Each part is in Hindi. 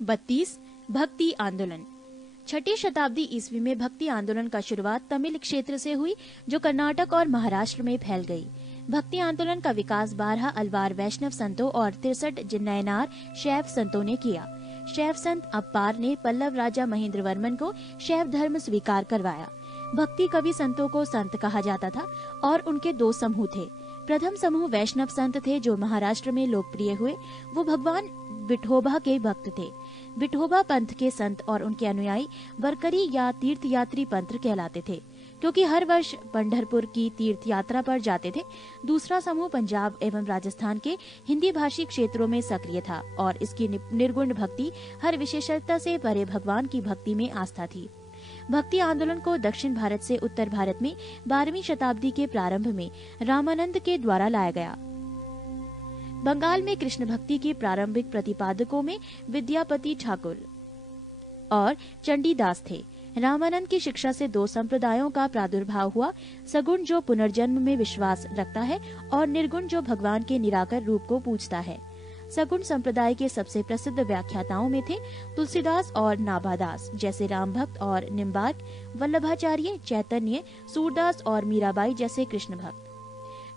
32 भक्ति आंदोलन। छठी शताब्दी ईस्वी में भक्ति आंदोलन का शुरुआत तमिल क्षेत्र से हुई, जो कर्नाटक और महाराष्ट्र में फैल गई। भक्ति आंदोलन का विकास 12 अलवार वैष्णव संतों और 63 जिन्नयनार शैव संतों ने किया। शैव संत अप्पार ने पल्लव राजा महेंद्र वर्मन को शैव धर्म स्वीकार करवाया। भक्ति कवि संतों को संत कहा जाता था और उनके 2 समूह थे। प्रथम समूह वैष्णव संत थे, जो महाराष्ट्र में लोकप्रिय हुए। वो भगवान विठोबा के भक्त थे। विठोबा पंथ के संत और उनके अनुयायी वरकरी या तीर्थयात्री पंथ कहलाते थे, क्योंकि हर वर्ष पंढरपुर की तीर्थ यात्रा पर जाते थे। दूसरा समूह पंजाब एवं राजस्थान के हिंदी भाषी क्षेत्रों में सक्रिय था और इसकी निर्गुण भक्ति, हर विशेषता से परे भगवान की भक्ति में आस्था थी। भक्ति आंदोलन को दक्षिण भारत से उत्तर भारत में 12वीं शताब्दी के प्रारंभ में रामानंद के द्वारा लाया गया। बंगाल में कृष्ण भक्ति के प्रारंभिक प्रतिपादकों में विद्यापति ठाकुर और चंडीदास थे। रामानंद की शिक्षा से 2 संप्रदायों का प्रादुर्भाव हुआ, सगुण जो पुनर्जन्म में विश्वास रखता है और निर्गुण जो भगवान के निराकर रूप को पूजता है। सगुण संप्रदाय के सबसे प्रसिद्ध व्याख्याताओं में थे तुलसीदास और नाभादास, जैसे राम भक्त और निम्बार्क, वल्लभाचार्य, चैतन्य, सूरदास और मीराबाई जैसे कृष्ण भक्त।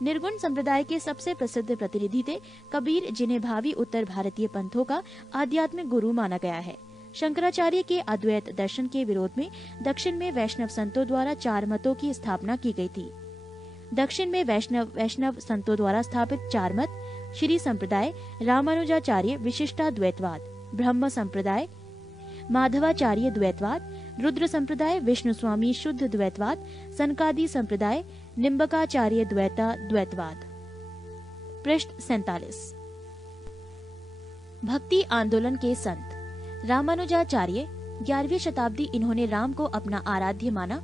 निर्गुण संप्रदाय के सबसे प्रसिद्ध प्रतिनिधि थे कबीर, जिन्हें भावी उत्तर भारतीय पंथों का आध्यात्मिक गुरु माना गया है। शंकराचार्य के अद्वैत दर्शन के विरोध में दक्षिण में वैष्णव संतों द्वारा 4 मतों की स्थापना की गई थी। दक्षिण में वैष्णव संतों द्वारा स्थापित 4 मत श्री संप्रदाय, रामानुजाचार्य विशिष्टाद्वैतवाद, ब्रह्म संप्रदाय माधवाचार्य द्वैतवाद, रुद्र संप्रदाय विष्णु स्वामी शुद्ध द्वैतवाद, सनकादि संप्रदाय निम्बकाचार्य द्वैतवाद। पृष्ठ 47। भक्ति आंदोलन के संत। रामानुजाचार्य 11वीं शताब्दी। इन्होंने राम को अपना आराध्य माना।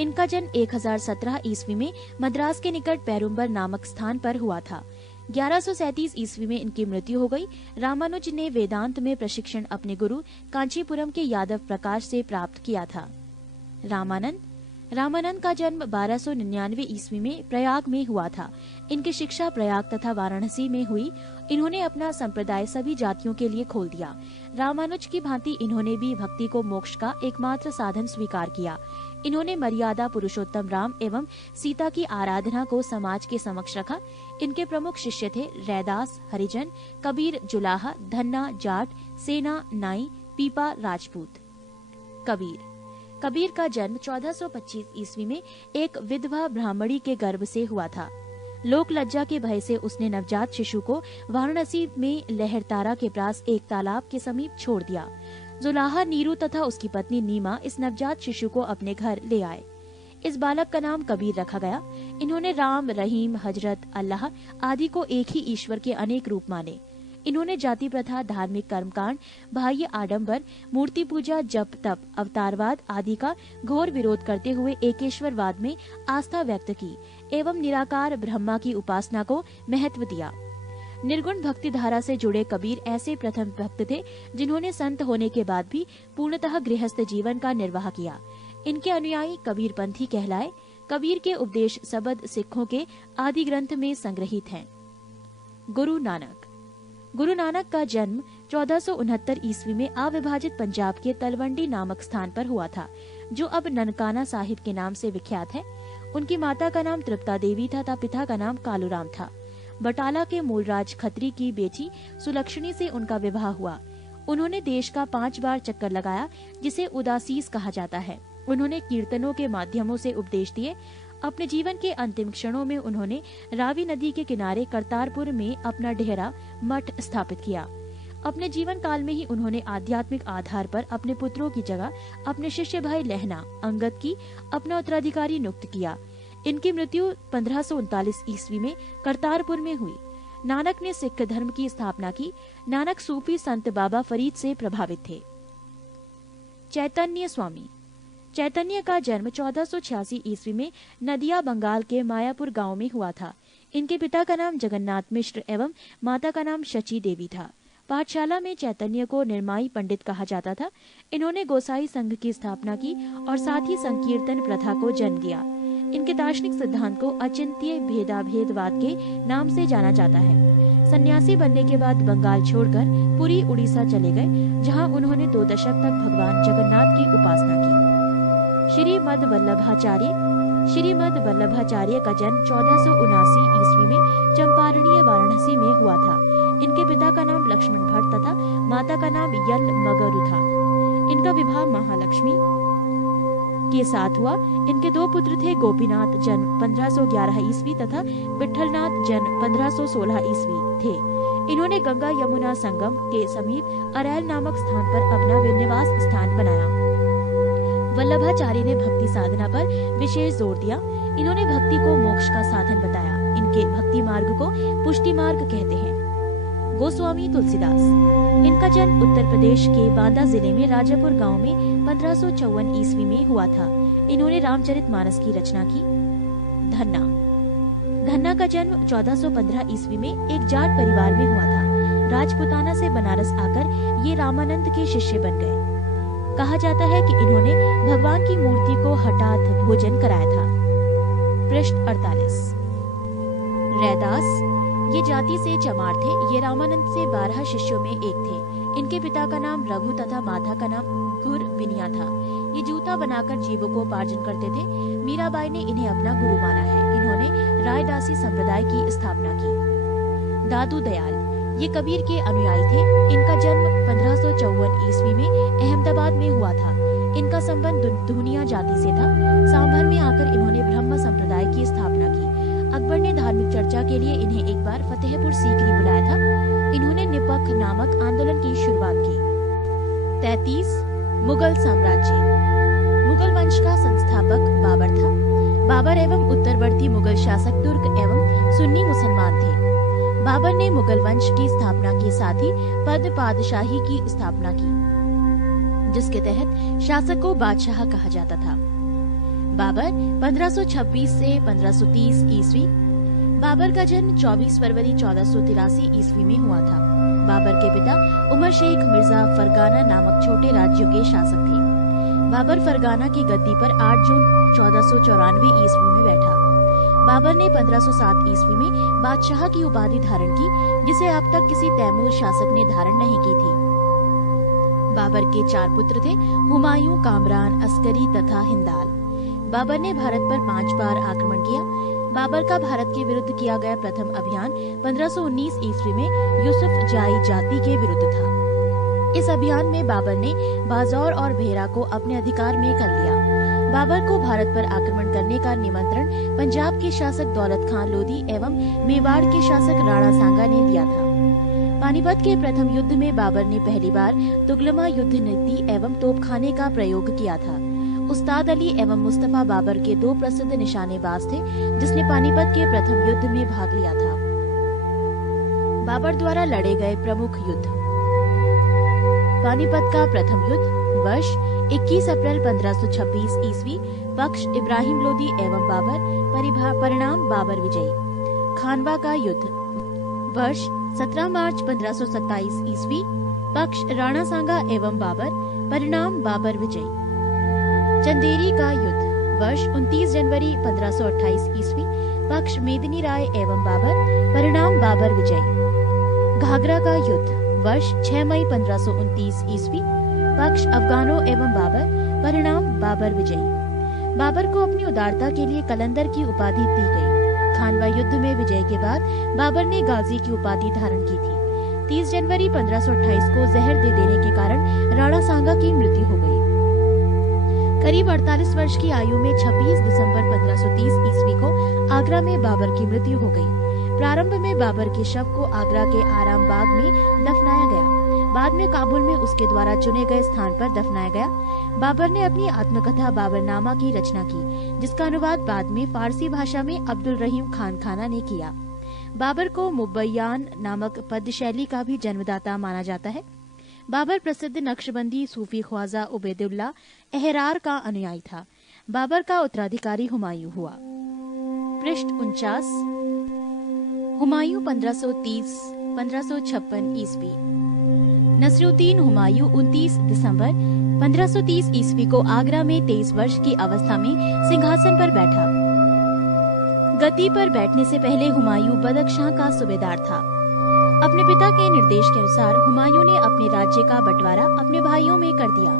इनका जन्म 1017 ईस्वी में मद्रास के निकट पेरुम्बर नामक स्थान पर हुआ था। 1137 ईस्वी में इनकी मृत्यु हो गई। रामानुज ने वेदांत में प्रशिक्षण अपने गुरु कांचीपुरम के यादव प्रकाश से प्राप्त किया था। रामानंद का जन्म 1299 ईस्वी में प्रयाग में हुआ था। इनकी शिक्षा प्रयाग तथा वाराणसी में हुई। इन्होंने अपना संप्रदाय सभी जातियों के लिए खोल दिया। रामानुज की भांति इन्होंने भी भक्ति को मोक्ष का एकमात्र साधन स्वीकार किया। इन्होंने मर्यादा पुरुषोत्तम राम एवं सीता की आराधना को समाज के समक्ष रखा। इनके प्रमुख शिष्य थे रैदास, हरिजन, कबीर, जुलाहा, धन्ना, जाट, सेना, नाई, पीपा, राजपूत। कबीर का जन्म 1425 ईस्वी में एक विधवा ब्राह्मणी के गर्भ से हुआ था। लोक लज्जा के भय से उसने नवजात शिशु को वाराणसी में लहरतारा के पास एक तालाब के समीप छोड़ दिया। जुलाहा, नीरू तथा उसकी पत्नी नीमा इस नवजात शिशु को अपने घर ले आए। इस बालक का नाम कबीर रखा गया। इन्होंने राम, रहीम, हजरत, अल्लाह आदि को एक ही ईश्वर के अनेक रूप माने। इन्होंने जाति प्रथा, धार्मिक कर्मकांड, बाह्य आडंबर, मूर्ति पूजा, जप तप, अवतारवाद आदि का घोर विरोध करते हुए एकेश्वरवाद में आस्था व्यक्त की एवं निराकार ब्रह्मा की उपासना को महत्व दिया। निर्गुण भक्ति धारा से जुड़े कबीर ऐसे प्रथम भक्त थे जिन्होंने संत होने के बाद भी पूर्णतः गृहस्थ जीवन का निर्वाह किया। इनके अनुयायी कबीर पंथी कहलाए। कबीर के उपदेश सबद सिखों के आदि ग्रंथ में संग्रहित हैं। गुरु नानक का जन्म 1469 ईस्वी में अविभाजित पंजाब के तलवंडी नामक स्थान पर हुआ था, जो अब ननकाना साहिब के नाम से विख्यात है। उनकी माता का नाम तृप्ता देवी था, पिता का नाम कालूराम था। बटाला के मूलराज खत्री की बेटी सुलक्षणी से उनका विवाह हुआ। उन्होंने देश का 5 बार चक्कर लगाया, जिसे उदासीस कहा जाता है। उन्होंने कीर्तनों के माध्यमों से उपदेश दिए। अपने जीवन के अंतिम क्षणों में उन्होंने रावी नदी के किनारे करतारपुर में अपना डेरा मठ स्थापित किया। अपने जीवन काल में ही उन्होंने आध्यात्मिक आधार पर अपने पुत्रों की जगह अपने शिष्य भाई लहना अंगद की अपना उत्तराधिकारी नियुक्त किया। इनकी मृत्यु 1539 ईस्वी में करतारपुर में हुई। नानक ने सिख धर्म की स्थापना की। नानक सूफी संत बाबा फरीद से प्रभावित थे। चैतन्य का जन्म 1486 ईस्वी में नदिया बंगाल के मायापुर गांव में हुआ था। इनके पिता का नाम जगन्नाथ मिश्र एवं माता का नाम शची देवी था। पाठशाला में चैतन्य को निर्माई पंडित कहा जाता था। इन्होंने गोसाई संघ की स्थापना की और साथ ही संकीर्तन प्रथा को जन्म दिया। इनके दार्शनिक सिद्धांत को अचिंत्य भेदाभेदवाद के नाम से जाना जाता है। सन्यासी बनने के बाद बंगाल छोड़कर पुरी उड़ीसा चले गए, जहां उन्होंने 2 दशक तक भगवान जगन्नाथ की उपासना की। श्रीमद वल्लभाचार्य का जन्म 1479 ईस्वी में चंपारण्य वाराणसी में हुआ था। इनके पिता का नाम लक्ष्मण भट्ट तथा माता का नाम यल मगरू था। इनका विवाह महालक्ष्मी के साथ हुआ। इनके 2 पुत्र थे, गोपीनाथ जन्म 1511 ईस्वी तथा विठलनाथ जन्म 1516 ईस्वी थे। इन्होंने गंगा यमुना संगम के समीप अरैल नामक स्थान पर अपना निवास स्थान बनाया। वल्लभाचार्य ने भक्ति साधना पर विशेष जोर दिया। इन्होंने भक्ति को मोक्ष का साधन बताया। इनके भक्ति मार्ग को पुष्टि मार्ग कहते हैं। गोस्वामी तुलसीदास, इनका जन्म उत्तर प्रदेश के बांदा जिले में राजापुर गांव में 1554 ईस्वी में हुआ था। इन्होंने रामचरितमानस की रचना की। धन्ना का जन्म 1415 ईस्वी में एक जाट परिवार में हुआ था। राजपुताना से बनारस आकर ये रामानंद के शिष्य बन गए। कहा जाता है कि इन्होंने भगवान की मूर्ति को हठात भोजन कराया था। पृष्ठ 48। रैदास, ये जाति से चमार थे। ये रामानंद से 12 शिष्यों में एक थे। इनके पिता का नाम रघु तथा माता का नाम गुरविनिया था। ये जूता बनाकर जीविकोपार्जन करते थे। मीराबाई ने इन्हें अपना गुरु माना है। इन्होंने रायदासी संप्रदाय की स्थापना की। दादू दयाल, ये कबीर के अनुयायी थे। इनका जन्म 1554 ईस्वी में अहमदाबाद में हुआ था। इनका संबंध धुनिया जाति से था। सांभर में आकर इन्होंने ब्रह्म संप्रदाय की स्थापना की। अकबर ने धार्मिक चर्चा के लिए इन्हें एक बार फतेहपुर सीकरी बुलाया था। इन्होंने निपख नामक आंदोलन की शुरुआत की। 33। मुगल साम्राज्य, मुगल वंश का संस्थापक बाबर था। बाबर एवं उत्तरवर्ती मुगल शासक तुर्क एवं सुन्नी मुसलमान थे। बाबर ने मुगल वंश की स्थापना के साथ ही पद पादशाही की स्थापना की, जिसके तहत शासक को बादशाह कहा जाता था। बाबर 1526 से 1530 ईस्वी। बाबर का जन्म 24 फरवरी 1483 ईस्वी में हुआ था। बाबर के पिता उमर शेख मिर्जा फरगाना नामक छोटे राज्यों के शासक थे। बाबर फरगाना की गद्दी पर 8 जून 1494 ईस्वी में बैठा। बाबर ने 1507 ईस्वी में बादशाह की उपाधि धारण की, जिसे अब तक किसी तैमूर शासक ने धारण नहीं की थी। बाबर के 4 पुत्र थे, हुमायूं, कामरान, अस्करी तथा हिंदाल। बाबर ने भारत पर 5 बार आक्रमण किया। बाबर का भारत के विरुद्ध किया गया प्रथम अभियान 1519 ईस्वी में यूसुफ जाई जाति के विरुद्ध था। इस अभियान में बाबर ने बाजौर और भेरा को अपने अधिकार में कर लिया। बाबर को भारत पर आक्रमण करने का निमंत्रण पंजाब के शासक दौलत खान लोधी एवं मेवाड़ के शासक राणा सांगा ने दिया था। पानीपत के प्रथम युद्ध में बाबर ने पहली बार तुगलमा युद्ध नीति एवं तोपखाने का प्रयोग किया था। उस्ताद अली एवं मुस्तफा बाबर के 2 प्रसिद्ध निशानेबाज थे, जिसने पानीपत के प्रथम युद्ध में भाग लिया था। बाबर द्वारा लड़े गए प्रमुख युद्ध। पानीपत का प्रथम युद्ध, वर्ष 21 अप्रैल 1526 ईस्वी, पक्ष इब्राहिम लोदी एवं बाबर, परिणाम बाबर विजयी। खानवा का युद्ध, वर्ष 17 मार्च 1527 ईस्वी, पक्ष राणा सांगा एवं बाबर, परिणाम बाबर विजयी। चंदेरी का युद्ध, वर्ष 29 जनवरी 1528 ईस्वी, पक्ष मेदिनी राय एवं बाबर, परिणाम बाबर विजयी। घाघरा का युद्ध, वर्ष 6 मई 1529 ईस्वी, पक्ष अफगानों एवं बाबर, परिणाम बाबर विजयी। बाबर को अपनी उदारता के लिए कलंदर की उपाधि दी गई। खानवा युद्ध में विजय के बाद बाबर ने गाजी की उपाधि धारण की थी। 30 जनवरी 1528 को जहर दे देने के कारण राणा सांगा की मृत्यु हो गई। करीब 48 वर्ष की आयु में 26 दिसंबर 1530 ईस्वी को आगरा में बाबर की मृत्यु हो गई। प्रारंभ में बाबर के शव को आगरा के आराम बाग में दफनाया गया। बाद में काबुल में उसके द्वारा चुने गए स्थान पर दफनाया गया। बाबर ने अपनी आत्मकथा बाबरनामा की रचना की, जिसका अनुवाद बाद में फारसी भाषा में अब्दुल रहीम खान खाना ने किया। बाबर को मुबैयान नामक पद्य शैली का भी जन्मदाता माना जाता है। बाबर प्रसिद्ध नक्शबंदी सूफी ख्वाजा उबैदुल्ला अहरार का अनुयायी था। बाबर का उत्तराधिकारी हुमायूं हुआ। पृष्ठ 49। हुमायूं 1530-1556 ईस्वी। नसरुद्दीन हुमायूं 29 दिसंबर 1530 ईस्वी को आगरा में 23 वर्ष की अवस्था में सिंहासन पर बैठा। गद्दी पर बैठने से पहले हुमायूं बदख्शां का सूबेदार था। अपने पिता के निर्देश के अनुसार हुमायूं ने अपने राज्य का बंटवारा अपने भाइयों में कर दिया।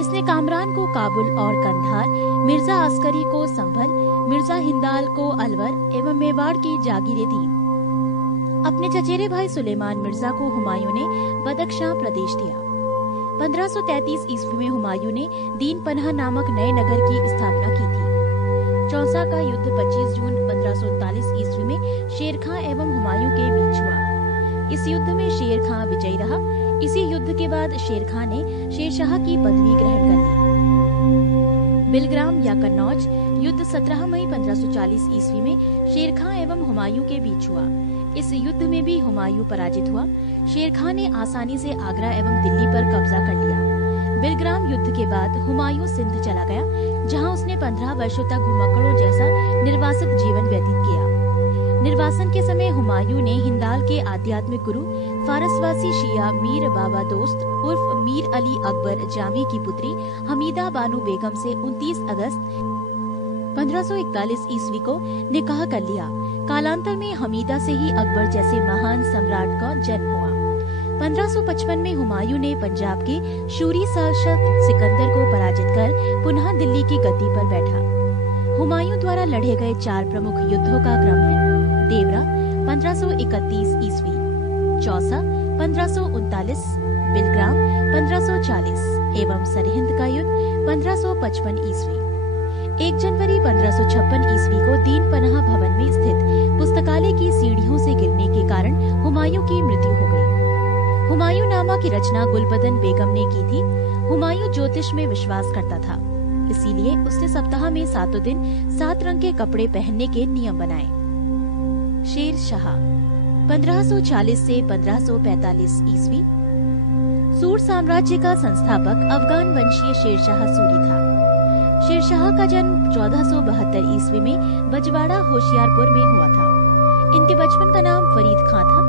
इसने कामरान को काबुल और कंधार, मिर्जा अस्करी को संभल, मिर्जा हिंदाल को अलवर एवं मेवाड़ की जागीरें दी। अपने चचेरे भाई सुलेमान मिर्जा को हुमायूं ने बदख्शां प्रदेश दिया। 1533 ईस्वी में हुमायूं ने दीन पनाह नामक नए नगर की स्थापना की थी। चौसा का युद्ध 25 जून 1539 ईस्वी में शेर खां एवं हुमायूं के बीच हुआ। इस युद्ध में शेर खां विजयी रहा। इसी युद्ध के बाद शेर खां ने शेरशाह की पदवी ग्रहण कर ली। बिलग्राम या कन्नौज युद्ध 17 मई 1540 ईस्वी में शेर खां एवं हुमायूं के बीच हुआ। इस युद्ध में भी हुमायूं पराजित हुआ। शेर खां ने आसानी से आगरा एवं दिल्ली पर कब्जा कर लिया। बिलग्राम युद्ध के बाद हुमायूं सिंध चला गया, जहां उसने 15 वर्षों तक घुमक्कड़ों जैसा निर्वासित जीवन व्यतीत किया। निर्वासन के समय हुमायूं ने हिंदाल के आध्यात्मिक गुरु फारसवासी शिया मीर बाबा दोस्त उर्फ मीर अली अकबर जामी की पुत्री हमीदा बानो बेगम से 29 अगस्त 1541 ईस्वी को निकाह कर लिया। कालांतर में हमीदा से ही अकबर जैसे महान सम्राट का जन्म हुआ। 1555 में हुमायूं ने पंजाब के शूरी शासक सिकंदर को पराजित कर पुनः दिल्ली की गद्दी पर बैठा। हुमायूं द्वारा लड़े गए 4 प्रमुख युद्धों का क्रम है: देवरा 1531 ईस्वी, चौसा 1539, बिलग्राम 1540 एवं सरहिंद का युद्ध 1555 ईस्वी। 1 जनवरी 1556 ईस्वी को दीन पनाह भवन में स्थित पुस्तकालय की सीढ़ियों से गिरने के कारण हुमायूं की मृत्यु हो गई। हुमायूं नामा की रचना गुलबदन बेगम ने की थी। हुमायूं ज्योतिष में विश्वास करता था, इसीलिए उसने सप्ताह में 7 दिन 7 रंग के कपड़े पहनने के नियम बनाए। शेर शाह 1540 से 1545 ईस्वी। सूर साम्राज्य का संस्थापक अफगान वंशीय शेरशाह सूरी था। शेरशाह का जन्म 1472 ईस्वी में बजवाड़ा होशियारपुर में हुआ था। इनके बचपन का नाम फरीद खां था।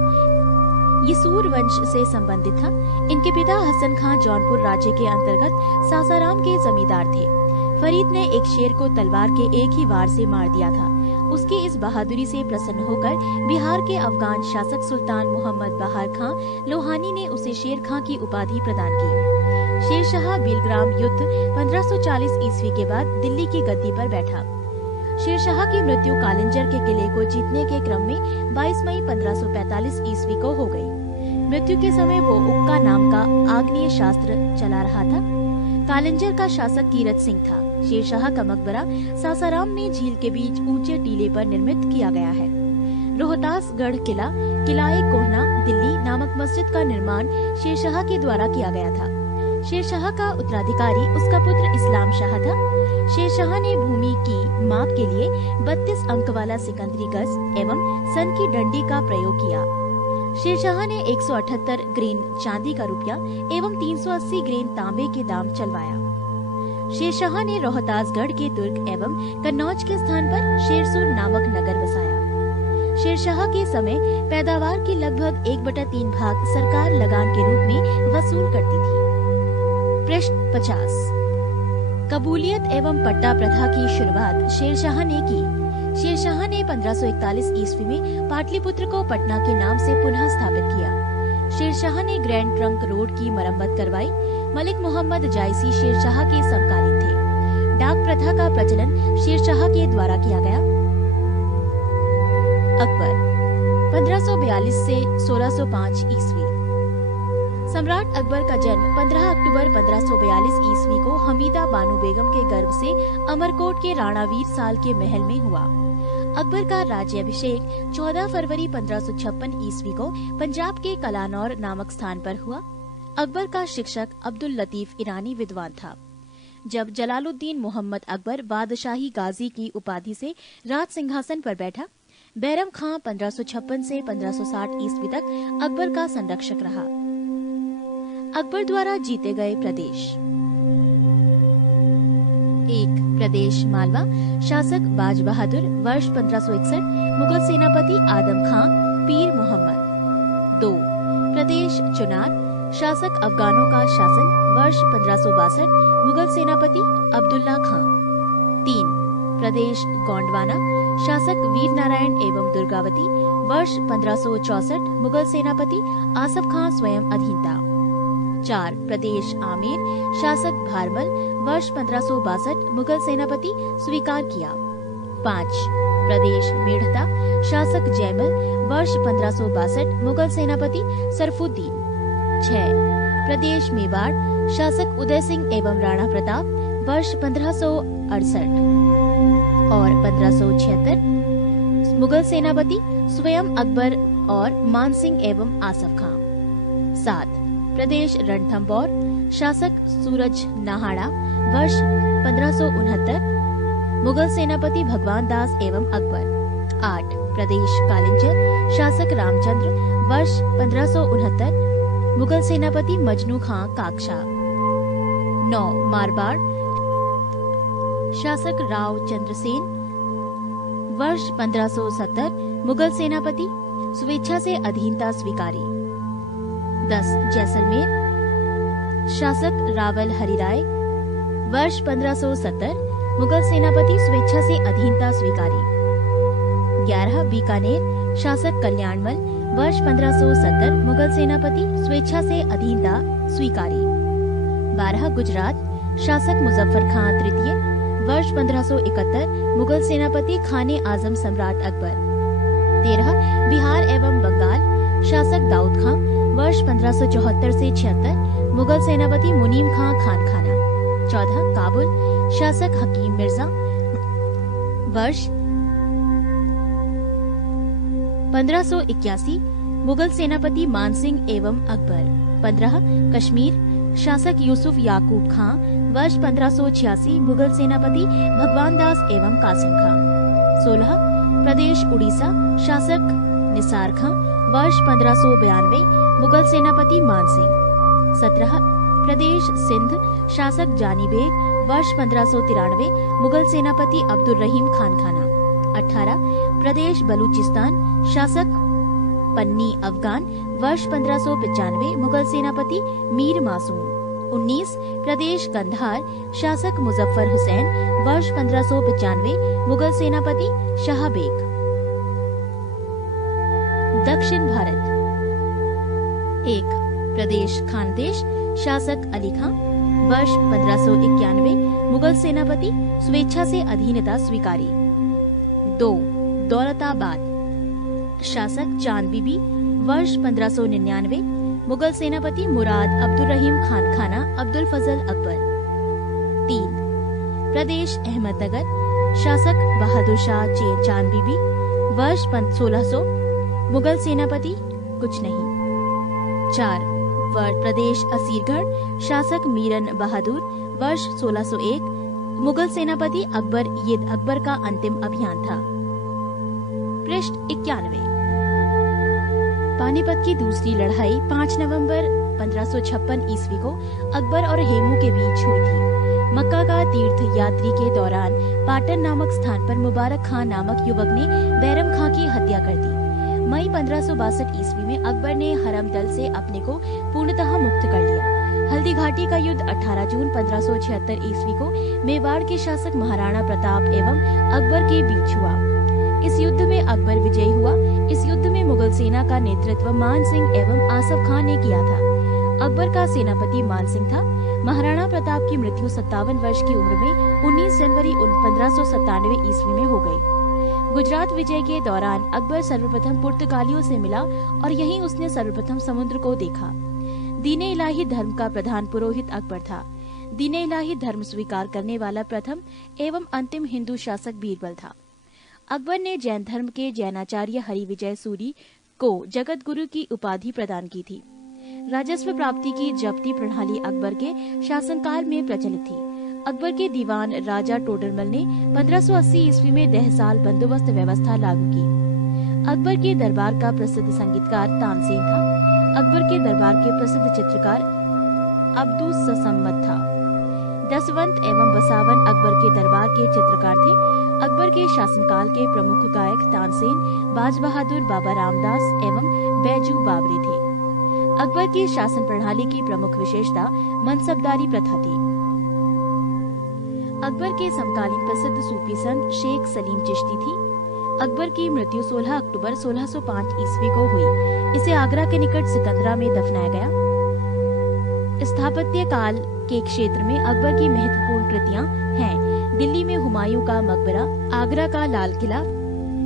ये सूर वंश से संबंधित था। इनके पिता हसन खां जौनपुर राज्य के अंतर्गत सासाराम के जमींदार थे। फरीद ने एक शेर को तलवार के एक ही वार से मार दिया था। उसकी इस बहादुरी से प्रसन्न होकर बिहार के अफगान शासक सुल्तान मोहम्मद बहार खां लोहानी ने उसे शेर खां की उपाधि प्रदान की। शेरशाह बिलग्राम युद्ध 1540 ईस्वी के बाद दिल्ली की गद्दी पर बैठा। शेरशाह की मृत्यु कालिंजर के किले को जीतने के क्रम में 22 मई 1545 ईस्वी को हो गई। मृत्यु के समय वो उक्का नाम का आग्नेय शास्त्र चला रहा था। कालिंजर का शासक कीरत सिंह था। शेरशाह का मकबरा सासाराम में झील के बीच ऊंचे टीले पर निर्मित किया गया है। रोहतासगढ़ किला किलाए कोहना दिल्ली नामक मस्जिद का निर्माण शेरशाह के द्वारा किया गया था। शेरशाह का उत्तराधिकारी उसका पुत्र इस्लाम शाह था। शेरशाह ने भूमि की माप के लिए 32 अंक वाला सिकंदरी गज एवं सन की डंडी का प्रयोग किया। शेरशाह ने 178 ग्रेन चांदी का रुपया एवं 380 ग्रेन तांबे के दाम चलवाया। शेरशाह ने रोहतासगढ़ के दुर्ग एवं कन्नौज के स्थान पर शेरसुर नामक नगर बसाया। शेरशाह के समय पैदावार की लगभग 1/3 भाग सरकार लगान के रूप में वसूल करती थी। पृष्ठ 50। कबूलियत एवं पट्टा प्रथा की शुरुआत शेरशाह ने की। शेरशाह ने 1541 ईस्वी में पाटलिपुत्र को पटना के नाम से पुनः स्थापित किया। शेरशाह ने ग्रैंड ट्रंक रोड की मरम्मत करवाई। मलिक मोहम्मद जायसी शेरशाह के समकालीन थे। डाक प्रथा का प्रचलन शेरशाह के द्वारा किया गया। अकबर 1542 से 1605 ईस्वी। सम्राट अकबर का जन्म 15 अक्टूबर 1542 ईस्वी को हमीदा बानो बेगम के गर्भ से अमरकोट के राणावीर साल के महल में हुआ। अकबर का राज्याभिषेक 14 फरवरी 1556 ईस्वी को पंजाब के कलानौर नामक स्थान पर हुआ। अकबर का शिक्षक अब्दुल लतीफ ईरानी विद्वान था। जब जलालुद्दीन मोहम्मद अकबर बादशाही गाजी की उपाधि से राज सिंहासन पर बैठा, बैरम खां 1556 से 1560 ईस्वी तक अकबर का संरक्षक रहा। अकबर द्वारा जीते गए प्रदेश। 1. प्रदेश मालवा, शासक बाज बहादुर, वर्ष 1561, मुगल सेनापति आदम खां, पीर मोहम्मद। 2. प्रदेश चुनार, शासक अफगानों का शासन, वर्ष 1562, मुगल सेनापति अब्दुल्ला खां। 3. प्रदेश गोंडवाना, शासक वीर नारायण एवं दुर्गावती, वर्ष 1564 मुगल सेनापति आसफ खां स्वयं अधीनता। 4 प्रदेश आमेर शासक भारमल वर्ष 1562 मुगल सेनापति स्वीकार किया। 5 प्रदेश मेड़ता शासक जयमल वर्ष 1562 मुगल सेनापति सरफुद्दीन। 6 प्रदेश मेवाड़ शासक उदय सिंह एवं राणा प्रताप वर्ष 1568 और 1576 मुगल सेनापति स्वयं अकबर और मानसिंह एवं आसफ खां। 7 प्रदेश रणथंभौर शासक सूरज नाहाड़ा वर्ष 1569 मुगल सेनापति भगवान दास एवं अकबर। 8 प्रदेश कालिंजर शासक रामचंद्र वर्ष 1569 मुगल सेनापति मजनू खां काकशा। 9 मारवाड़ शासक राव चंद्रसेन वर्ष 1570 मुगल सेनापति स्वेच्छा से अधीनता स्वीकारी। 10 जैसलमेर शासक रावल हरिराय वर्ष 1570 मुगल सेनापति स्वेच्छा से अधीनता स्वीकारी। 11 बीकानेर शासक कल्याणमल वर्ष 1570 मुगल सेनापति स्वेच्छा से अधीनता स्वीकारी। 12 गुजरात शासक मुजफ्फर खां तृतीय वर्ष 1571 मुगल सेनापति खाने आजम सम्राट अकबर। 13 बिहार एवं बंगाल शासक दाऊद खां वर्ष 1574 से 76 मुगल सेनापति मुनीम खां खान खाना। 14 काबुल शासक हकीम मिर्जा वर्ष 1581 मुगल सेनापति मानसिंह एवं अकबर। 15 कश्मीर शासक यूसुफ याकूब खां वर्ष 1586 मुगल सेनापति भगवान दास एवं कासिम खां। 16 प्रदेश उड़ीसा शासक निसार खां वर्ष 1592 मुगल सेनापति मानसिंह। 17 प्रदेश सिंध शासक जानी बेग वर्ष 1593 मुगल सेनापति अब्दुल रहीम खान खाना। 18 प्रदेश बलूचिस्तान शासक पन्नी अफगान वर्ष 1595 मुगल सेनापति मीर मासूम। 19 प्रदेश कंधार शासक मुजफ्फर हुसैन वर्ष 1595 मुगल सेनापति शाह बेग। दक्षिण भारत 1 प्रदेश खानदेश शासक अली खां वर्ष 1591 मुगल सेनापति स्वेच्छा से अधीनता स्वीकारी। 2 दौलताबाद शासक चांद बीबी वर्ष 1599 मुगल सेनापति मुराद अब्दुल रहीम खान खाना अब्दुल फजल अकबर। 3 प्रदेश अहमदनगर शासक बहादुर शाह चांद बीबी वर्ष 1600 मुगल सेनापति कुछ नहीं। 4 प्रदेश असीरगढ़ शासक मीरन बहादुर वर्ष 1601 मुगल सेनापति अकबर ये अकबर का अंतिम अभियान था। पृष्ठ 91 पानीपत की दूसरी लड़ाई 5 नवंबर 1556 ईस्वी को अकबर और हेमू के बीच हुई थी। मक्का का तीर्थ यात्री के दौरान पाटन नामक स्थान पर मुबारक खान नामक युवक ने बैरम खां की हत्या कर दी। मई 1562 ईस्वी में अकबर ने हरम दल से अपने को पूर्णतः मुक्त कर लिया। हल्दी घाटी का युद्ध 18 जून 1576 ईस्वी को मेवाड़ के शासक महाराणा प्रताप एवं अकबर के बीच हुआ। इस युद्ध में अकबर विजयी हुआ। इस युद्ध में मुगल सेना का नेतृत्व मान सिंह एवं आसफ खां ने किया था। अकबर का सेनापति मान सिंह था। महाराणा प्रताप की मृत्यु 57 वर्ष की उम्र में 19 जनवरी 1597 ईस्वी में हो गई। गुजरात विजय के दौरान अकबर सर्वप्रथम पुर्तगालियों से मिला और यहीं उसने सर्वप्रथम समुद्र को देखा। दीने इलाही धर्म का प्रधान पुरोहित अकबर था। दीने इलाही धर्म स्वीकार करने वाला प्रथम एवं अंतिम हिंदू शासक बीरबल था। अकबर ने जैन धर्म के जैनाचार्य हरि विजय सूरी को जगत गुरु की उपाधि प्रदान की थी। राजस्व प्राप्ति की जब्ती प्रणाली अकबर के शासनकाल में प्रचलित थी। अकबर के दीवान राजा टोडरमल ने 1580 ईस्वी में दहसाल बंदोबस्त व्यवस्था लागू की। अकबर के दरबार का प्रसिद्ध संगीतकार तानसेन था। अकबर के दरबार के प्रसिद्ध चित्रकार अब्दुस ससम्मत था। दसवंत एवं बसावन अकबर के दरबार के चित्रकार थे। अकबर के शासनकाल के प्रमुख गायक तानसेन, बाज बहादुर, बाबा रामदास एवं बैजू बावरी थे। अकबर की शासन प्रणाली की प्रमुख विशेषता मनसबदारी प्रथा थी। अकबर के समकालीन प्रसिद्ध सूफी संत शेख सलीम चिश्ती थी। अकबर की मृत्यु 16 अक्टूबर 1605 ईस्वी को हुई। इसे आगरा के निकट सिकंदरा में दफनाया गया। स्थापत्य काल के क्षेत्र में अकबर की महत्वपूर्ण कृतियां हैं दिल्ली में हुमायूं का मकबरा, आगरा का लाल किला,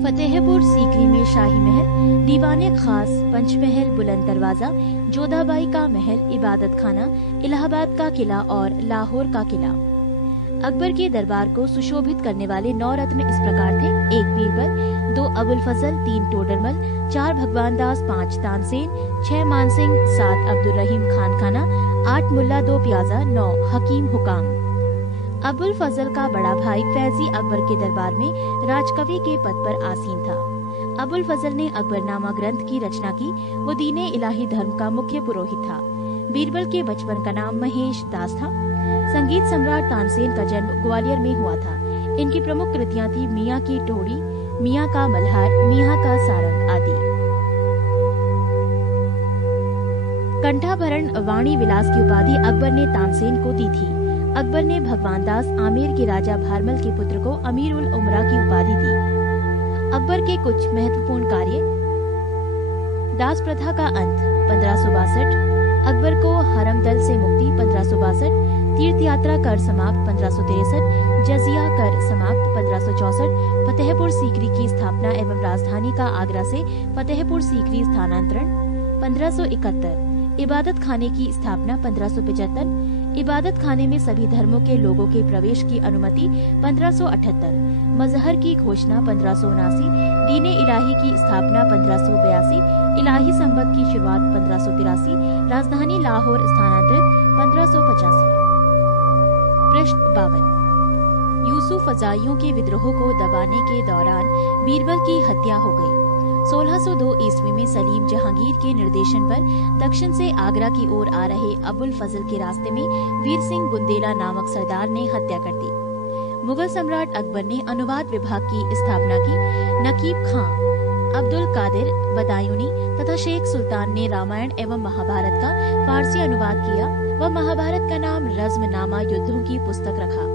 फतेहपुर सीकरी में शाही महल, दीवाने खास, पंचमहल, बुलंद दरवाजा, जोधाबाई का महल, इबादत खाना, इलाहाबाद का किला और लाहौर का किला। अकबर के दरबार को सुशोभित करने वाले 9 रत्न इस प्रकार थे: 1 बीरबल, 2 अबुल फजल, 3 टोडरमल, 4 भगवान दास, 5 तानसेन, 6 मानसिंह, 7 अब्दुल रहीम खान खाना, 8 मुल्ला 2 प्याजा, 9 हकीम हुकाम। अबुल फजल का बड़ा भाई फैजी अकबर के दरबार में राजकवि के पद पर आसीन था। अबुल फजल ने अकबरनामा ग्रंथ की रचना की। वो दीने इलाही धर्म का मुख्य पुरोहित था। बीरबल के बचपन का नाम महेश दास था। संगीत सम्राट तानसेन का जन्म ग्वालियर में हुआ था। इनकी प्रमुख कृतियां थी मियाँ की टोड़ी, मियाँ का मल्हार, मियाँ का सारंग आदि। कंठाभरण वाणी विलास की उपाधि अकबर ने तानसेन को दी थी। अकबर ने भगवान दास आमेर के राजा भारमल के पुत्र को अमीर उल उमरा की उपाधि दी। अकबर के कुछ महत्वपूर्ण कार्य: दास प्रथा का अंत 1562, अकबर को हरमदल से मुक्ति 1562, तीर्थ यात्रा कर समाप्त 1563, जजिया कर समाप्त 1564, फतेहपुर सीकरी की स्थापना एवं राजधानी का आगरा से फतेहपुर सीकरी स्थानांतरण 1571, इबादत खाने की स्थापना 1575, इबादत खाने में सभी धर्मों के लोगों के प्रवेश की अनुमति 1578, मजहर की घोषणा 1579, दीने इलाही की स्थापना 1582, इलाही संबत की शुरुआत 1583, राजधानी लाहौर स्थानांतरित 1585। पृष्ठ 52। यूसुफ फजाइयों के विद्रोह को दबाने के दौरान बीरबल की हत्या हो गई। 1602 ईस्वी में सलीम जहांगीर के निर्देशन पर दक्षिण से आगरा की ओर आ रहे अबुल फजल के रास्ते में वीर सिंह बुंदेला नामक सरदार ने हत्या कर दी। मुगल सम्राट अकबर ने अनुवाद विभाग की स्थापना की। नकीब खां, अब्दुल कादिर बदायूनी तथा शेख सुल्तान ने रामायण एवं महाभारत का फारसी अनुवाद किया व महाभारत का नाम रज़्मनामा युद्धों की पुस्तक रखा।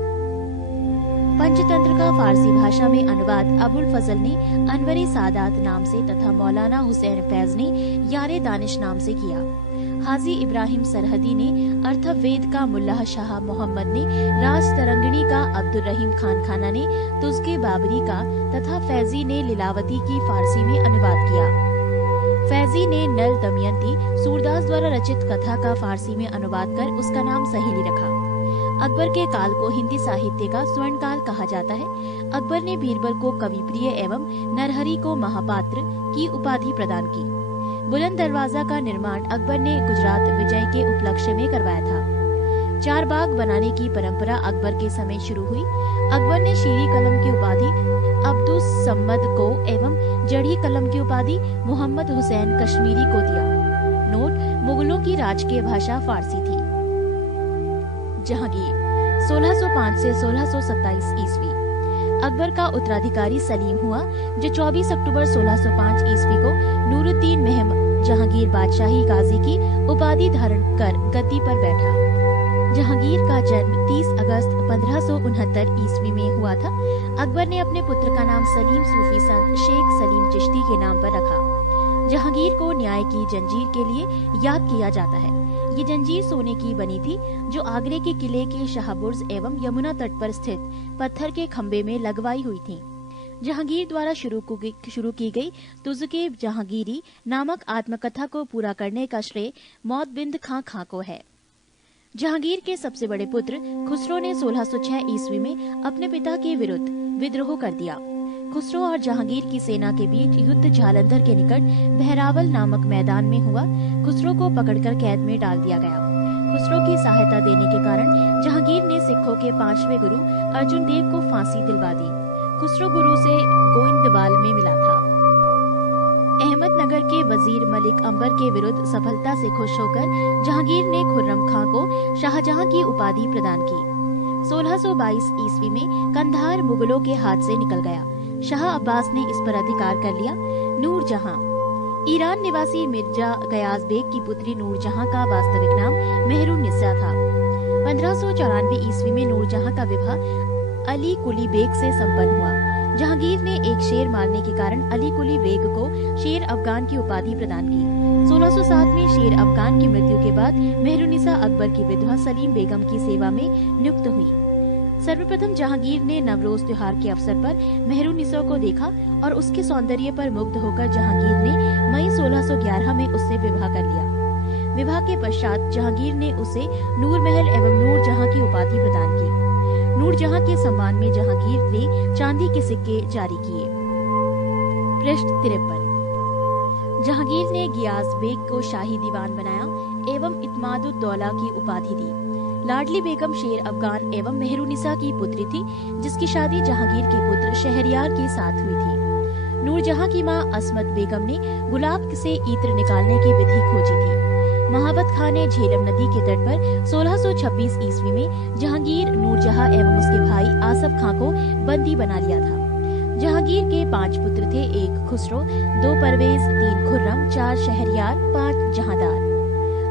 पंचतंत्र का फारसी भाषा में अनुवाद अबुल फजल ने अनवरी सादात नाम से तथा मौलाना हुसैन फैज ने यारे दानिश नाम से किया। हाजी इब्राहिम सरहदी ने अर्थवेद का मुल्ला शाह मोहम्मद ने, राज तरंगिणी का अब्दुल रहीम खान खाना ने, तुज़के बाबरी का तथा फैजी ने लीलावती की फारसी में अनुवाद किया। फैजी ने नल दमयंती सूरदास द्वारा रचित कथा का फारसी में अनुवाद कर उसका नाम सहेली रखा। अकबर के काल को हिंदी साहित्य का स्वर्ण काल कहा जाता है। अकबर ने बीरबल को कविप्रिय एवं नरहरि को महापात्र की उपाधि प्रदान की। बुलंद दरवाजा का निर्माण अकबर ने गुजरात विजय के उपलक्ष्य में करवाया था। 4 बाग बनाने की परंपरा अकबर के समय शुरू हुई। अकबर ने शीरी कलम की उपाधि अब्दुस सम्मद को एवं जड़ी कलम की उपाधि मोहम्मद हुसैन कश्मीरी को दिया। नोट: मुगलों की राजकीय भाषा फारसी थी। जहांगीर 1605 से 1627 ईस्वी। अकबर का उत्तराधिकारी सलीम हुआ, जो 24 अक्टूबर 1605 ईस्वी को नूरुद्दीन महम जहांगीर बादशाही गाजी की उपाधि धारण कर गद्दी पर बैठा। जहांगीर का जन्म 30 अगस्त 1569 ईस्वी में हुआ था। अकबर ने अपने पुत्र का नाम सलीम सूफी संत शेख सलीम चिश्ती के नाम पर रखा। जहांगीर को न्याय की जंजीर के लिए याद किया जाता है। ये जंजीर सोने की बनी थी, जो आगरे के किले के शाहबुर्ज एवं यमुना तट पर स्थित पत्थर के खंबे में लगवाई हुई थी। जहांगीर द्वारा शुरू की गई तुज़के जहांगीरी नामक आत्मकथा को पूरा करने का श्रेय मौतबिंद खां को है। जहांगीर के सबसे बड़े पुत्र खुसरो ने 1606 ईस्वी में अपने पिता के विरुद्ध विद्रोह कर दिया। खुसरो और जहांगीर की सेना के बीच युद्ध जालंधर के निकट बहरावल नामक मैदान में हुआ। खुसरो को पकड़कर कैद में डाल दिया गया। खुसरो की सहायता देने के कारण जहांगीर ने सिखों के 5वें गुरु अर्जुन देव को फांसी दिलवा दी। खुसरो गुरु से गोइंदवाल में मिला था। अहमदनगर के वजीर मलिक अंबर के विरुद्ध सफलता से खुश होकर जहांगीर ने खुर्रम खां को शाहजहां की उपाधि प्रदान की। 1622 ईस्वी में कंधार मुगलों के हाथ से निकल गया। शाह अब्बास ने इस पर अधिकार कर लिया। नूरजहां ईरान निवासी मिर्जा गयाज बेग की पुत्री नूरजहां का वास्तविक नाम मेहरुन्निसा था। 1594 ईस्वी में नूरजहां का विवाह अली कुली बेग से संपन्न हुआ। जहांगीर ने एक शेर मारने के कारण अली कुली बेग को शेर अफगान की उपाधि प्रदान की। 1607 में शेर अफगान की मृत्यु के बाद मेहरुनिसा अकबर की विधवा सलीम बेगम की सेवा में नियुक्त हुई। सर्वप्रथम जहांगीर ने नवरोज त्योहार के अवसर पर मेहरुनिसा को देखा और उसके सौंदर्य पर मुग्ध होकर जहांगीर ने मई 1611 में उससे विवाह कर लिया। विवाह के पश्चात जहांगीर ने उसे नूर महल एवं नूर जहां की उपाधि प्रदान की। नूर जहां के सम्मान में जहांगीर ने चांदी के सिक्के जारी किए। पृष्ठ 53। जहांगीर ने गियास बेग को शाही दीवान बनाया एवं इत्मादुद्दौला की उपाधि दी। लाडली बेगम शेर अफगान एवं मेहरुनिसा की पुत्री थी, जिसकी शादी जहांगीर के पुत्र शहरयार के साथ हुई थी। नूरजहां की मां असमत बेगम ने गुलाब से इत्र निकालने की विधि खोजी थी। महाबत खां ने झेलम नदी के तट पर 1626 ईस्वी में जहांगीर, नूरजहां एवं उसके भाई आसफ खां को बंदी बना लिया था। जहांगीर के 5 पुत्र थे, 1 खुसरो, 2 परवेज, 3 खुर्रम, 4 शहरयार, 5 जहांदार।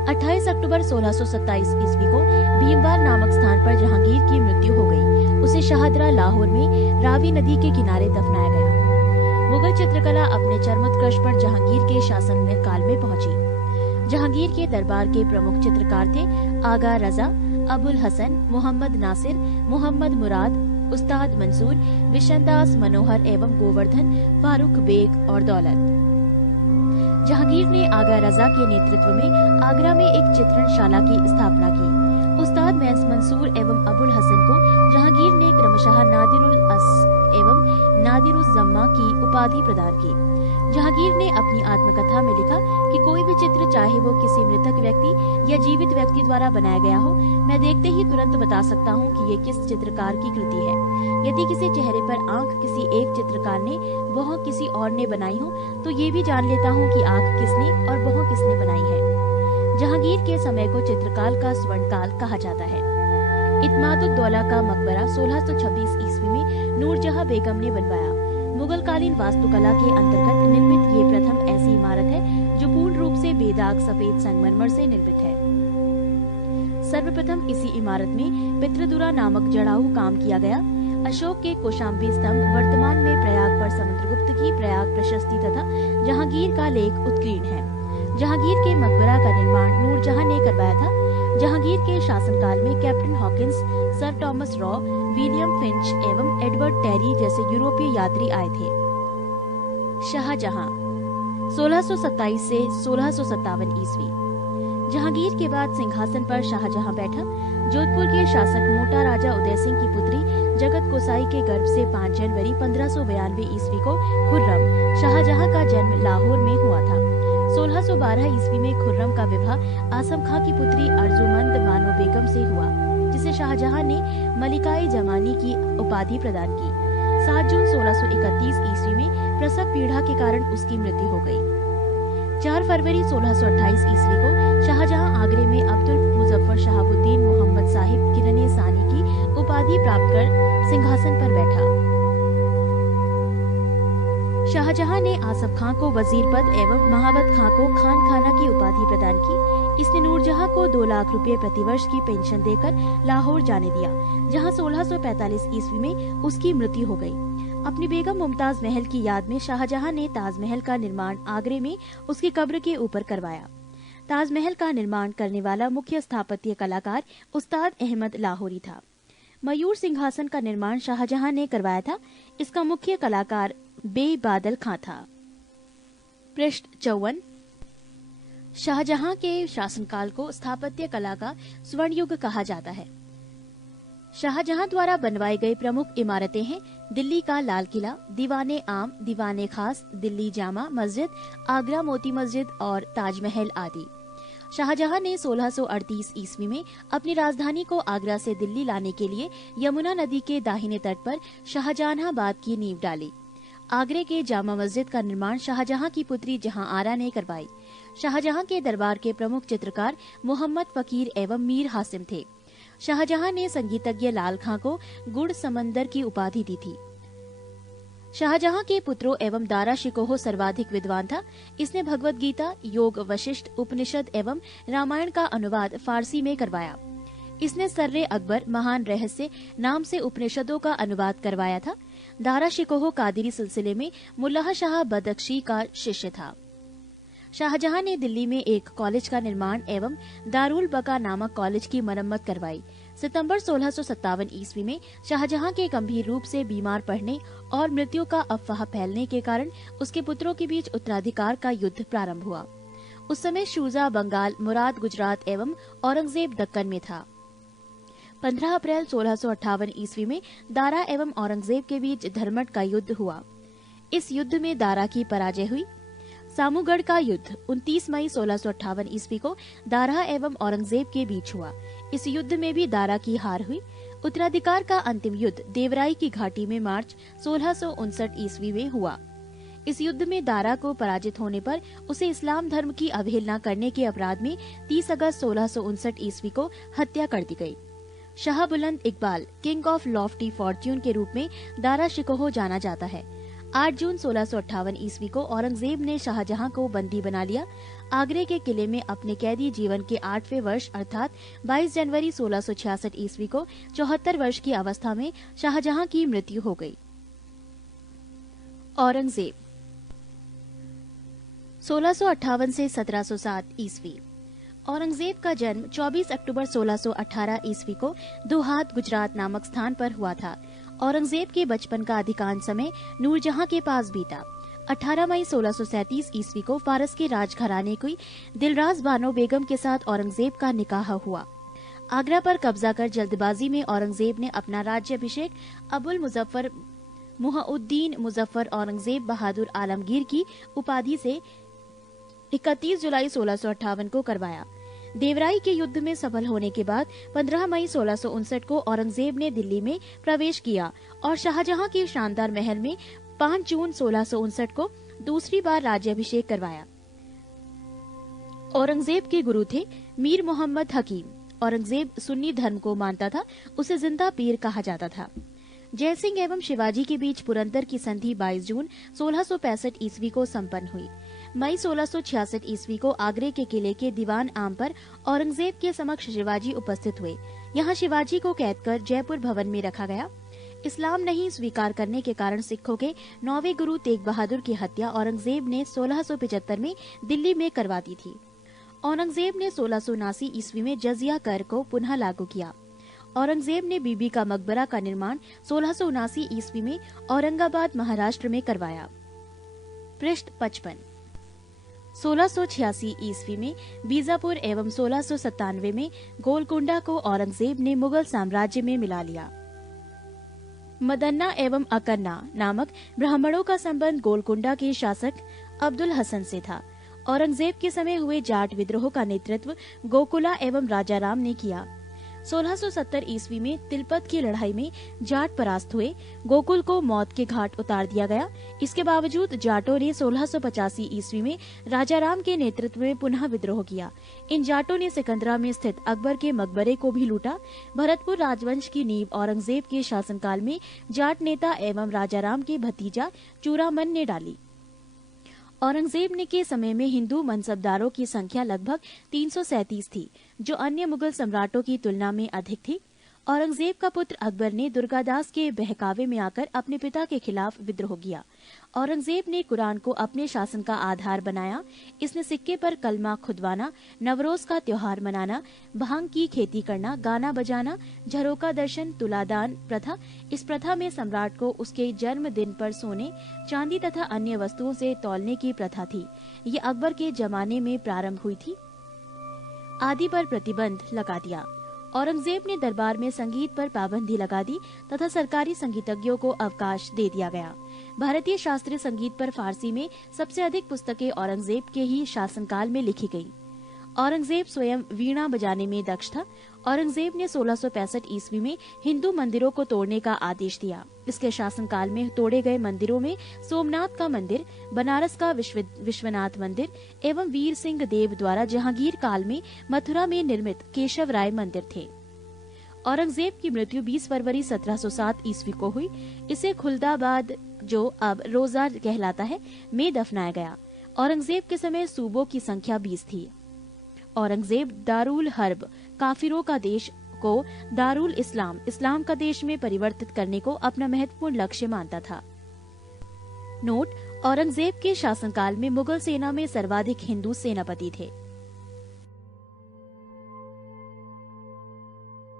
28 अक्टूबर 1627 ईस्वी को भीमवार नामक स्थान पर जहांगीर की मृत्यु हो गई। उसे शाहदरा लाहौर में रावी नदी के किनारे दफनाया गया। मुगल चित्रकला अपने चरमोत्कर्ष पर जहांगीर के शासन काल में पहुंची। जहांगीर के दरबार के प्रमुख चित्रकार थे आगा रजा, अबुल हसन, मोहम्मद नासिर, मोहम्मद मुराद, उस्ताद मंसूर, विशनदास मनोहर एवं गोवर्धन, फारूक बेग और दौलत। जहांगीर ने आगा रजा के नेतृत्व में आगरा में एक चित्रणशाला की स्थापना की। उस्ताद मंसूर एवं अबुल हसन को जहांगीर ने क्रमशः नादिरुल अस एवं नादिरुज़्ज़म्मा की उपाधि प्रदान की। जहांगीर ने अपनी आत्मकथा में लिखा कि कोई भी चित्र, चाहे वो किसी मृतक व्यक्ति या जीवित व्यक्ति द्वारा बनाया गया हो, मैं देखते ही तुरंत बता सकता हूँ कि ये किस चित्रकार की कृति है। यदि किसी चेहरे पर आंख किसी एक चित्रकार ने, वह किसी और ने बनाई हो, तो ये भी जान लेता हूँ कि आंख किसने और वह किसने बनाई है। जहांगीर के समय को चित्रकाल का स्वर्णकाल कहा जाता है। इत्मादुद्दौला का मकबरा 1626 ईस्वी में नूरजहां बेगम ने बनवाया। मुगल कालीन वास्तुकला के अंतर्गत निर्मित ये प्रथम ऐसी इमारत है जो पूर्ण रूप से बेदाग सफेद संगमरमर से निर्मित है। सर्वप्रथम इसी इमारत में पितृदुरा नामक जड़ाऊ काम किया गया। अशोक के कौशाम्बी स्तंभ वर्तमान में प्रयाग पर समुद्रगुप्त की प्रयाग प्रशस्ति तथा जहांगीर का लेख उत्कीर्ण है। जहांगीर के मकबरा का निर्माण नूरजहां ने करवाया था। जहांगीर के शासनकाल में captain Hawkins, sir Thomas raw, William Finch एवं एडवर्ड टेरी जैसे यूरोपीय यात्री आए थे। शाहजहां 1627 से 1657 ईस्वी। जहांगीर के बाद सिंहासन पर शाहजहां बैठा। जोधपुर के शासक मोटा राजा उदय सिंह की पुत्री जगत गोसाई के गर्भ से 5 जनवरी 1592 ईस्वी को खुर्रम, शाहजहां का जन्म लाहौर में हुआ था। 1612 ईस्वी में खुर्रम का विवाह आसम खां की पुत्री अर्जुमंद बानो बेगम से हुआ, जिसे शाहजहां ने मलिकाए जमानी की उपाधि प्रदान की। 7 जून 1631 ईस्वी में प्रसव पीड़ा के कारण उसकी मृत्यु हो गई। 4 फरवरी 1628 ईस्वी को शाहजहां आगरे में अब्दुल मुजफ्फर शहाबुद्दीन मोहम्मद साहिब किरने सानी की उपाधि प्राप्त कर सिंहासन पर बैठा। शाहजहां ने आसफ खां को वजीर पद एवं महाबत खां को खान खाना की उपाधि प्रदान की। इसने नूरजहां को 2 लाख रुपए प्रतिवर्ष की पेंशन देकर लाहौर जाने दिया, जहां 1645 ईस्वी में उसकी मृत्यु हो गई। अपनी बेगम मुमताज महल की याद में शाहजहां ने ताजमहल का निर्माण आगरे में उसकी कब्र के ऊपर करवाया। ताजमहल का निर्माण करने वाला मुख्य स्थापत्य कलाकार उस्ताद अहमद लाहौरी था। मयूर सिंहासन का निर्माण शाहजहां ने करवाया था। इसका मुख्य कलाकार बेबादल खां था। पृष्ठ 54। शाहजहां के शासनकाल को स्थापत्य कला का स्वर्ण युग कहा जाता है। शाहजहां द्वारा बनवाई गई प्रमुख इमारतें हैं दिल्ली का लाल किला, दीवाने आम, दीवाने खास, दिल्ली जामा मस्जिद, आगरा मोती मस्जिद और ताजमहल आदि। शाहजहां ने 1638 ईस्वी में अपनी राजधानी को आगरा से दिल्ली लाने के लिए यमुना नदी के दाहिने तट पर शाहजहानाबाद की नींव डाली। आगरे के जामा मस्जिद का निर्माण शाहजहां की पुत्री जहां आरा ने करवाई। शाहजहां के दरबार के प्रमुख चित्रकार मोहम्मद फकीर एवं मीर हासिम थे। शाहजहां ने संगीतज्ञ लाल खां को गुड़ समंदर की उपाधि दी थी। शाहजहां के पुत्रों एवं दारा शिकोह सर्वाधिक विद्वान था। इसने भगवत गीता, योग वशिष्ठ, उपनिषद एवं रामायण का अनुवाद फारसी में करवाया। इसने सर्रे अकबर महान रहस्य नाम से उपनिषदों का अनुवाद करवाया था। दारा शिकोह कादिरी सिलसिले में मुल्लाह शाह बदख्शी का शिष्य था। शाहजहां ने दिल्ली में एक कॉलेज का निर्माण एवं दारुल बका नामक कॉलेज की मरम्मत करवाई। सितंबर 1657 ईस्वी में शाहजहां के गंभीर रूप से बीमार पड़ने और मृत्यु का अफवाह फैलने के कारण उसके पुत्रों के बीच उत्तराधिकार का युद्ध प्रारंभ हुआ। उस समय शुजा बंगाल, मुराद गुजरात एवं औरंगजेब दक्कन में था। 15 अप्रैल 1658 ईस्वी में दारा एवं औरंगजेब के बीच धर्मट का युद्ध हुआ। इस युद्ध में दारा की पराजय हुई। सामूगढ़ का युद्ध 29 मई 1658 ईस्वी को दारा एवं औरंगजेब के बीच हुआ। इस युद्ध में भी दारा की हार हुई। उत्तराधिकार का अंतिम युद्ध देवराई की घाटी में मार्च 1659 ईस्वी में हुआ। इस युद्ध में दारा को पराजित होने पर उसे इस्लाम धर्म की अवहेलना करने के अपराध में 30 अगस्त 1659 ईस्वी को हत्या कर दी गई। शाह बुलंद Iqbal, king of Lofty Fortune के रूप में दारा शिकोह जाना जाता है। 8 जून 1658 ईस्वी को औरंगजेब ने शाहजहां को बंदी बना लिया। आगरे के किले में अपने कैदी जीवन के 8वें वर्ष अर्थात 22 जनवरी 1666 ईस्वी को 74 वर्ष की अवस्था में शाहजहां की मृत्यु हो गई। औरंगजेब 1658 से 1707 ईस्वी। औरंगजेब का जन्म 24 अक्टूबर 1618 ईस्वी को दुहात गुजरात नामक स्थान पर हुआ था। औरंगजेब के बचपन का अधिकांश समय नूरजहां के पास बीता। 18 मई 1637 ईस्वी को फारस के राजघराने की दिलराज बानो बेगम के साथ औरंगजेब का निकाह हुआ। आगरा पर कब्जा कर जल्दबाजी में औरंगजेब ने अपना राज्याभिषेक अबुल मुजफ्फर मुहउद्दीन मुजफ्फर औरंगजेब बहादुर आलमगीर की उपाधि से 31 जुलाई 1658 को करवाया। देवराई के युद्ध में सफल होने के बाद 15 मई 1659 को औरंगजेब ने दिल्ली में प्रवेश किया और शाहजहां के शानदार महल में 5 जून 1659 को दूसरी बार राज्याभिषेक करवाया। औरंगजेब के गुरु थे मीर मोहम्मद हकीम। औरंगजेब सुन्नी धर्म को मानता था, उसे जिंदा पीर कहा जाता था। जयसिंह एवं शिवाजी के बीच पुरंदर की संधि 22 जून 1665 ईस्वी को संपन्न हुई। मई 1666 ईस्वी को आगरे के किले के दीवान आम पर औरंगजेब के समक्ष शिवाजी उपस्थित हुए। यहाँ शिवाजी को कैद कर जयपुर भवन में रखा गया। इस्लाम नहीं स्वीकार करने के कारण सिखों के 9वें गुरु तेग बहादुर की हत्या औरंगजेब ने 1675 में दिल्ली में करवा दी थी। औरंगजेब ने 1679 ईस्वी में जजिया कर को पुनः लागू किया। औरंगजेब ने बीबी का मकबरा का निर्माण 1679 ईस्वी में औरंगाबाद महाराष्ट्र में करवाया। पृष्ठ 55। 1686 ईस्वी में बीजापुर एवं 1697 में गोलकुंडा को औरंगजेब ने मुगल साम्राज्य में मिला लिया। मदन्ना एवं अकन्ना नामक ब्राह्मणों का संबंध गोलकुंडा के शासक अब्दुल हसन से था। औरंगजेब के समय हुए जाट विद्रोह का नेतृत्व गोकुला एवं राजाराम ने किया। 1670 ईस्वी में तिलपत की लड़ाई में जाट परास्त हुए। गोकुल को मौत के घाट उतार दिया गया। इसके बावजूद जाटों ने 1685 ईस्वी में राजाराम के नेतृत्व में पुनः विद्रोह किया। इन जाटों ने सिकंदरा में स्थित अकबर के मकबरे को भी लूटा। भरतपुर राजवंश की नींव औरंगजेब के शासनकाल में जाट नेता एवं राजाराम के भतीजा चूड़ामन ने डाली। औरंगजेब ने के समय में हिंदू मनसबदारों की संख्या लगभग 337 थी, जो अन्य मुगल सम्राटों की तुलना में अधिक थी। औरंगजेब का पुत्र अकबर ने दुर्गादास के बहकावे में आकर अपने पिता के खिलाफ विद्रोह किया। औरंगजेब ने कुरान को अपने शासन का आधार बनाया। इसने सिक्के पर कलमा खुदवाना, नवरोज का त्योहार मनाना, भांग की खेती करना, गाना बजाना, झरोका दर्शन, तुलादान प्रथा। इस प्रथा में सम्राट को उसके जन्म दिन पर सोने, चांदी तथा अन्य वस्तुओं से तौलने की प्रथा थी। ये अकबर के जमाने में प्रारंभ हुई थी। आदि पर प्रतिबंध लगा दिया। औरंगजेब ने दरबार में संगीत पर पाबंदी लगा दी तथा सरकारी संगीतज्ञों को अवकाश दे दिया गया। भारतीय शास्त्रीय संगीत पर फारसी में सबसे अधिक पुस्तकें औरंगजेब के ही शासनकाल में लिखी गईं। औरंगजेब स्वयं वीणा बजाने में दक्ष था। औरंगजेब ने 1665 ईस्वी में हिंदू मंदिरों को तोड़ने का आदेश दिया। इसके शासनकाल में तोड़े गए मंदिरों में सोमनाथ का मंदिर, बनारस का विश्वनाथ मंदिर एवं वीर सिंह देव द्वारा जहांगीर काल में मथुरा में निर्मित केशव राय मंदिर थे। औरंगजेब की मृत्यु 20 फरवरी 1707 ईस्वी को हुई। इसे खुलदाबाद, जो अब रोजा कहलाता है, में दफनाया गया। औरंगजेब के समय सूबों की संख्या 20 थी। औरंगजेब दारुल हर्ब काफिरों का देश को दारुल इस्लाम, इस्लाम का देश में परिवर्तित करने को अपना महत्वपूर्ण लक्ष्य मानता था। नोट: औरंगजेब के शासनकाल में मुगल सेना में सर्वाधिक हिंदू सेनापति थे।